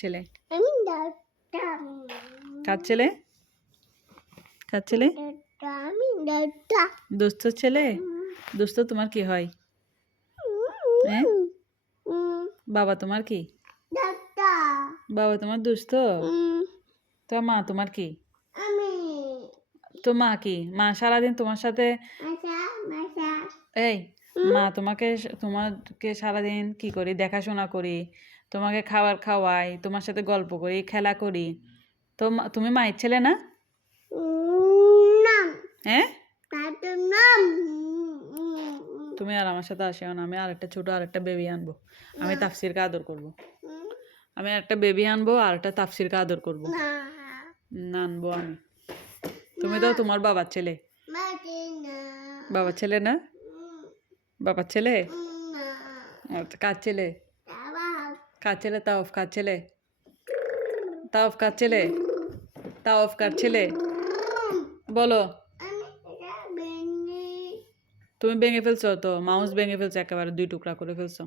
ছেলে? আমি ডাক্তার। কার ছেলে? কার ছেলে? আমি ডাক্তার। দুস্থ ছেলে? দুস্থ তোমার কি হয়? হ্যাঁ, বাবা তোমার কি? ডাক্তার। বাবা তোমার দুস্থ? তো মা তোমার কি? আমি তো মা কি? মা সারাদিন তোমার সাথে মাসা মাসা এই মা তোমাকে সারাদিন কি করি? দেখাশোনা করি, তোমাকে খাবার খাওয়াই, তোমার সাথে গল্প করি, খেলা করি। তো তুমি মায়ের ছেলে না? নাম হ্যাঁ, তার নাম তুমি আর আমার সাথে আসিও না। আমি আরেকটা ছোট আরেকটা বেবি আনবো। আমি তাফসিরকে আদর করবো। আমি একটা বেবি আনবো আর একটা তাফসিরকে আদর করবো। না না আনবো আমি। তুমি তো তোমার বাবার ছেলে। মাটি না বাবার ছেলে না? বাবার ছেলে? না আচ্ছা, কার ছেলে? বাবা কার ছেলে? তাওফ কার ছেলে? তাওফ কার ছেলে? তাওফ কার ছেলে? বলো। আমি এটা বেনি তুমি ভেঙে ফেলছো তো, মাউস ভেঙে ফেলছো, একেবারে 2 টুকরা করে ফেলছো।